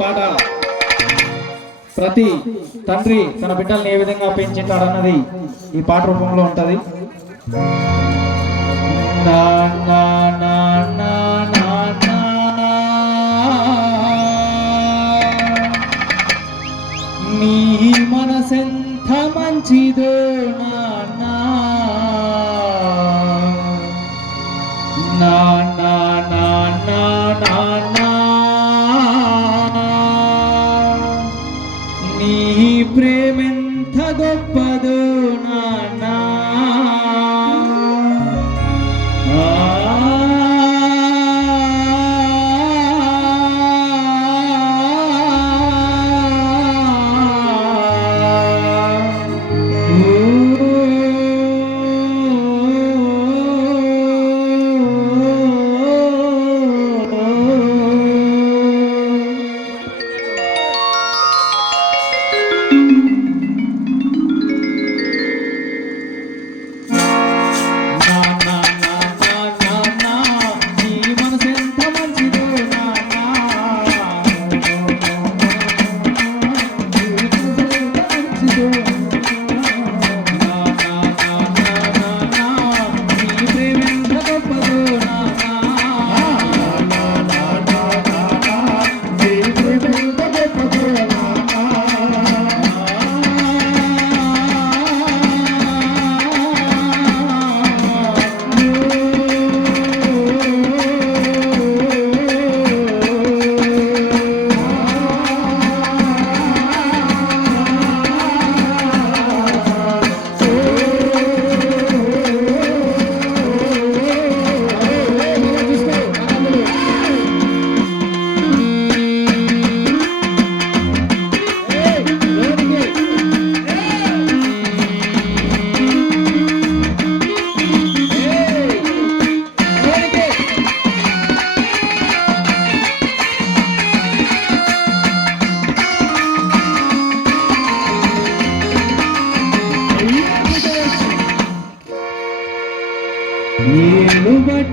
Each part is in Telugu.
పాట. ప్రతి తండ్రి తన బిడ్డల్ని ఏ విధంగా పెంచుతాడన్నది ఈ పాట రూపంలో ఉంటది. నా నా నా నా నీ మనసెంత మంచిదో నా నీ ప్రేమెంత గొప్ప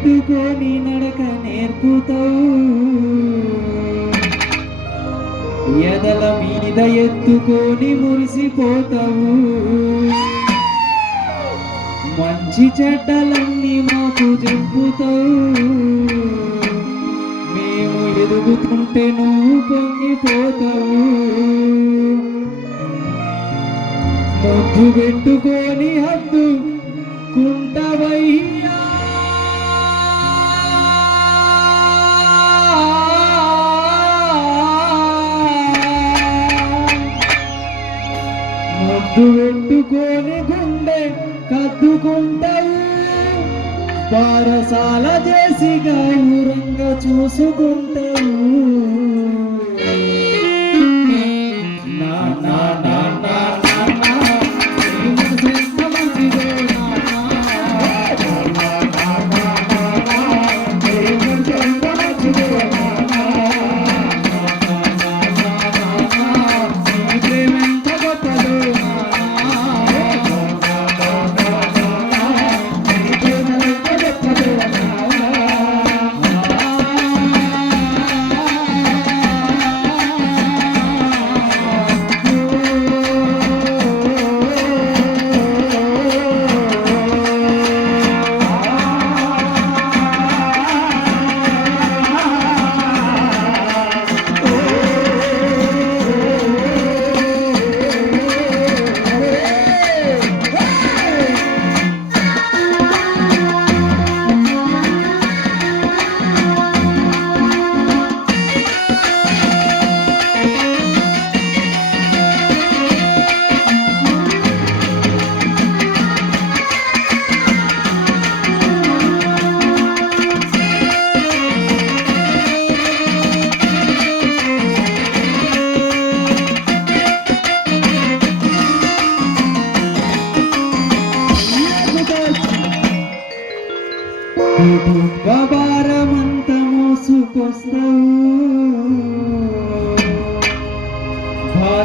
ఏళ్ళు నడక నేర్పుతావు ఎదల మీద ఎత్తుకొని మురిసిపోతావు. మంచి చెడ్డలన్నీ మాకు చెప్పుతావు. మేము ఎదుగుతుంటే నువ్వు పొంగిపోతావు. ముద్దు పెట్టుకొని హద్దు కుంటవయ్యా. ముద్దు పెట్టుకొని గుండె కద్దుకుంటాయి. పారసాల చేసి గౌరంగా చూసుకుంటావు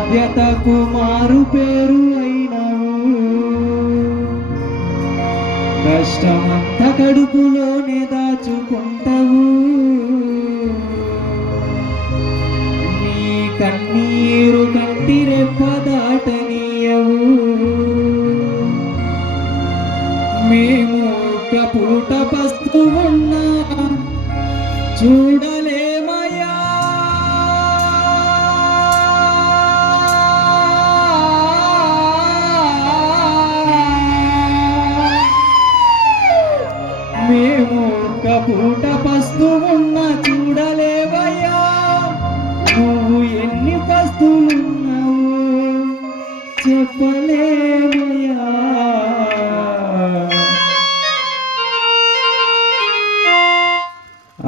బాధ్యతకు మారు పేరు అయినవు కష్టమంత కడుపులోనే దాచుకుంటావు. నీ కన్నీరు కంటిరెప్ప దాటనీయవు. మేము ఒక్క పూట పస్తు ఉన్నా. చూడ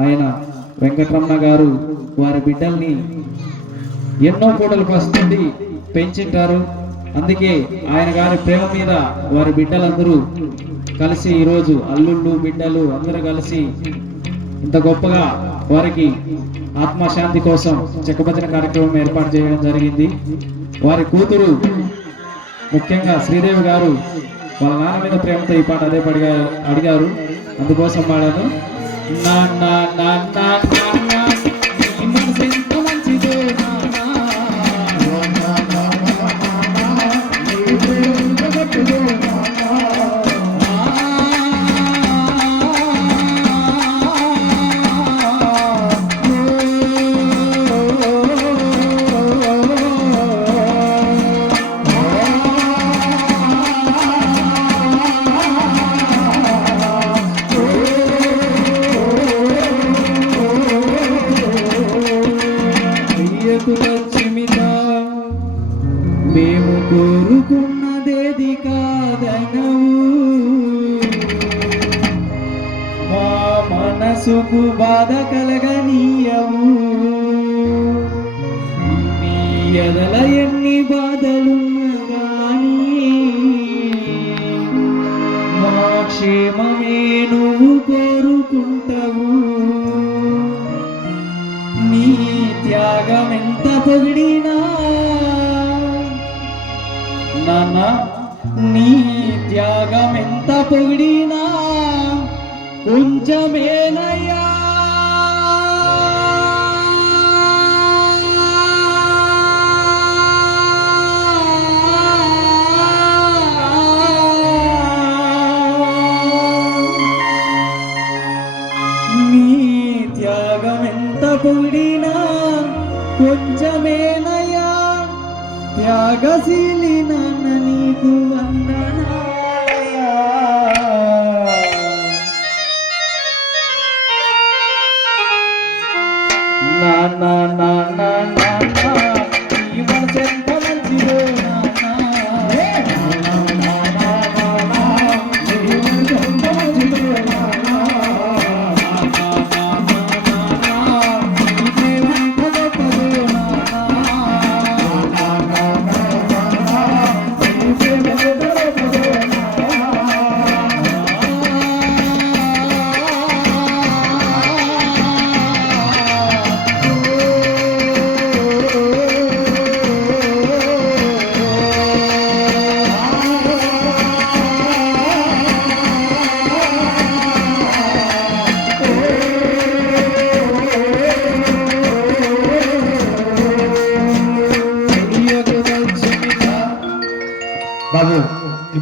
ఆయన వెంకటరమణ గారు వారి బిడ్డల్ని ఎన్నో పూటలు పస్తుండి పెంచింటారు. అందుకే ఆయన గారి ప్రేమ మీద వారి బిడ్డలందరూ కలిసి ఈరోజు అల్లుళ్ళు బిడ్డలు అందరూ కలిసి ఇంత గొప్పగా వారికి ఆత్మశాంతి కోసం చెక్కభజన కార్యక్రమం ఏర్పాటు చేయడం జరిగింది. వారి కూతురు ముఖ్యంగా శ్రీదేవి గారు వాళ్ళ నాన్న మీద ప్రేమతో ఈ పాట అదే పడిగా అడిగారు. అందుకోసం పాడాను. నా నా నా నా. బాధ కలగనీయవు నీ ఎదల ఎన్ని బాధలున్నా మా క్షేమమే నువ్వు కోరుకుంటావు. నీ త్యాగం ఎంత పొగిడినా? నాన్న నీ త్యాగం ఎంత పొగిడినా? కొంచెమేనయ్యా త్యాగశీలి నీకు వందనా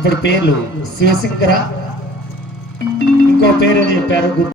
ఇప్పుడు పేర్లు శివశంకర ఇంకో పేరు చెప్పారు